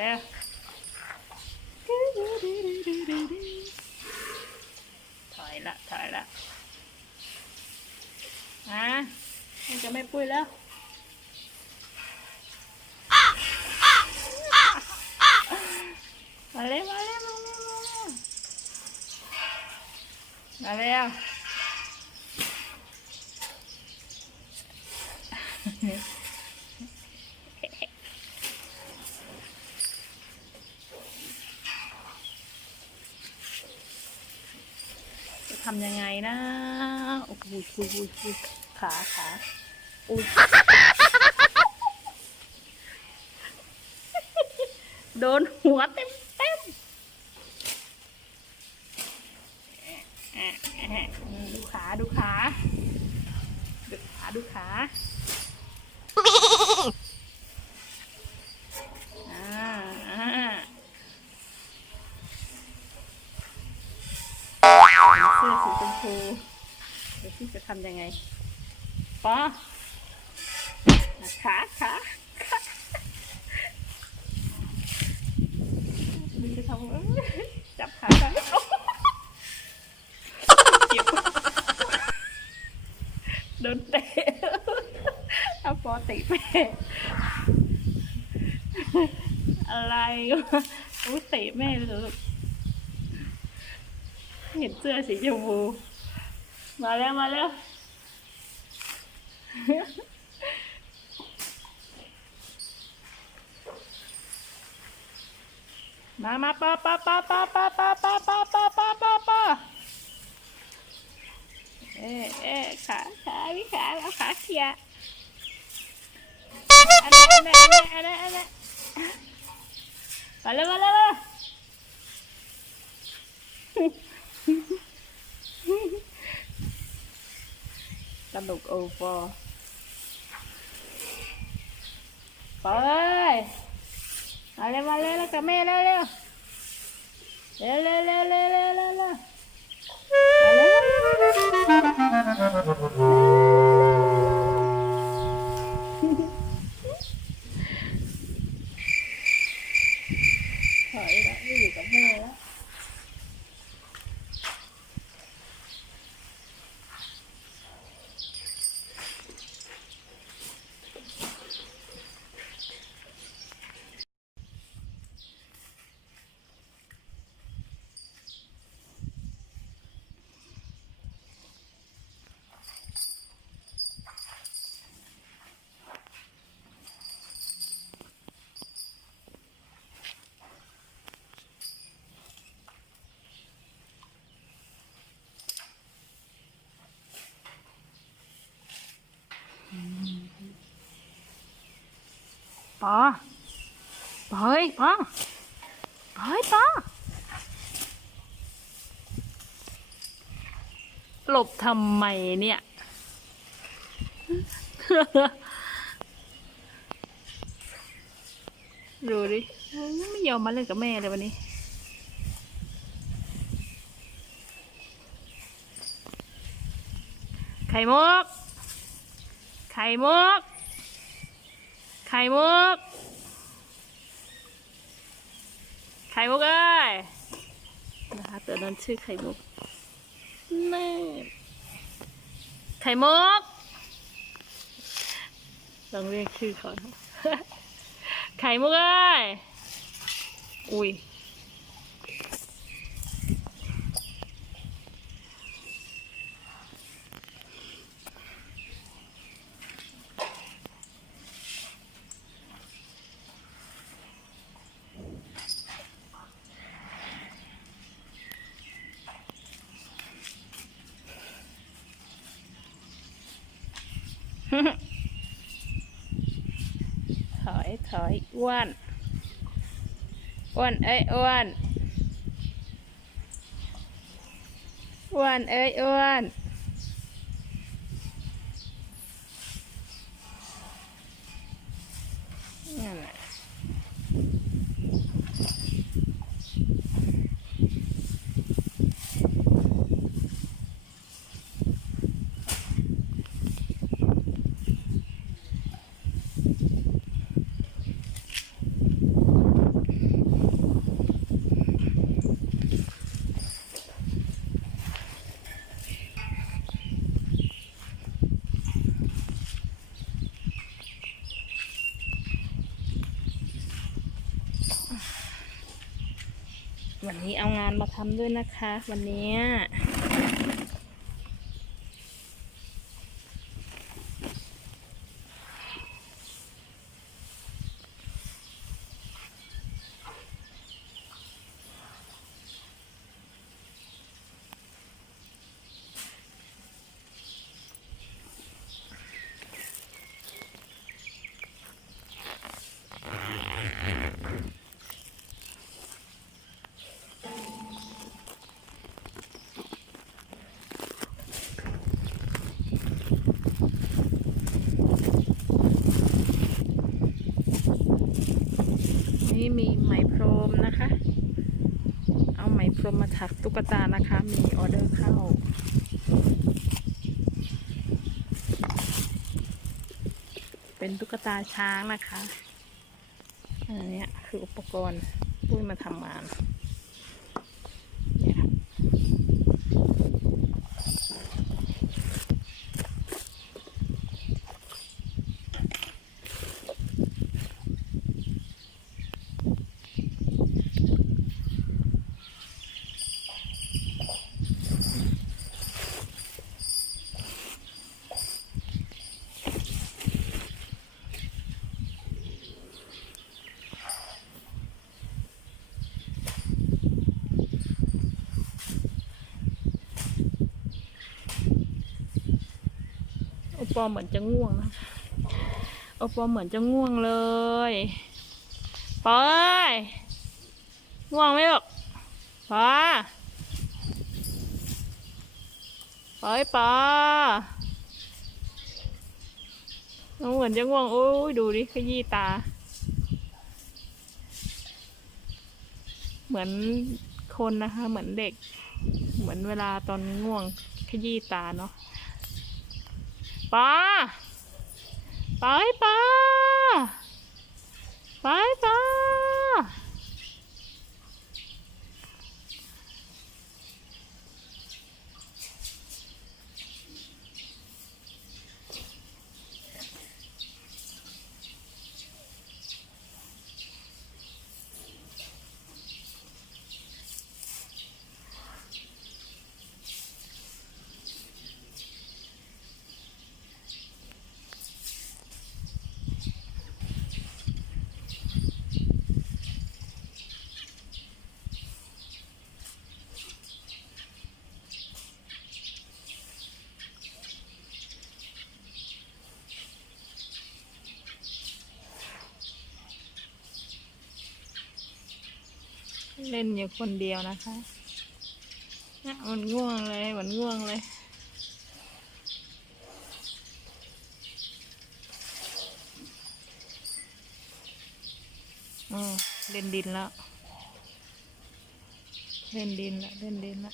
แล้วถอยละถอยละฮะมันจะไม่ปุ้ยแล้วมาเร็วมาเร็วมาเร็วมาเร็วจะ ทำยังไงนะโอ้โหคุยคุยคุยขาขาอุ้ยโดนหัวเต็มเต็มดูขาดูขา ดูขาดูขา สื้อสีชมพูเดี๋ยวพี่จะทำยังไงปอขาขาขามึงจะทำจับขากับโดนเตะเอาปอตะแม่อะไรอุ้ยเตะแม่เลย เห็นเสื้อสีชมพู มาแล้วมาแล้ว มามาปาปาปาปาปาปาปาปาปาปาปาปาเอ๊ะเอ๊ะขาขาพี่ขาเอาขาเขียอันนั้นอันนั้นอันนั้นอันนั้นมาเลยมาเลย มาตลกโอปอไปมาเร็วมาเร็วแล้วกับแม่เร็วเร็วเร็วเร็วเร็วเร็วเร็วเร็วเร็วถอยกับแม่แล้ว ปอปอเฮ้ยปอปอเฮ้ยปอหลบทำไมเนี่ย ดูดิ ไม่ยอมมาเล่นกับแม่เลยวันนี้ ไข่มุก ไข่มุก ข่มุก ไข่มุกเอ้ยนะคะตัวนั้นชื่อไข่มุกนี่ไข่มุกลองเรียกชื่อเขานะไข่มุกเอ้ยอุ้ย อยถอยอ้วนอ้วนเอ้ยอ้วนอ้วนเอ้ยอ้วน เอางานมาทำด้วยนะคะ วันนี้ นี่มีไหมพรมนะคะ เอาไหมพรมมาถักตุ๊กตานะคะ มีออเดอร์เข้า เป็นตุ๊กตาช้างนะคะ อันนี้คืออุปกรณ์ปุ้ยมาทำงาน ปอเหมือนจะง่วงนะโอปอเหมือนจะง่วงเลยปอยง่วงไหมลูกปอปอยปอน้องเหมือนจะง่วงโอ้ยดูดิขยี้ตา เหมือนคนนะคะ เหมือนเด็ก เหมือนเวลาตอนง่วงขยี้ตาเนาะ ปาไปปาไปปา เล่นอยู่คนเดียวนะคะเนี่ยมันง่วงเลยเหมือนง่วงเลยอืมเล่นดินแล้ว เล่นดินละเล่นดินละ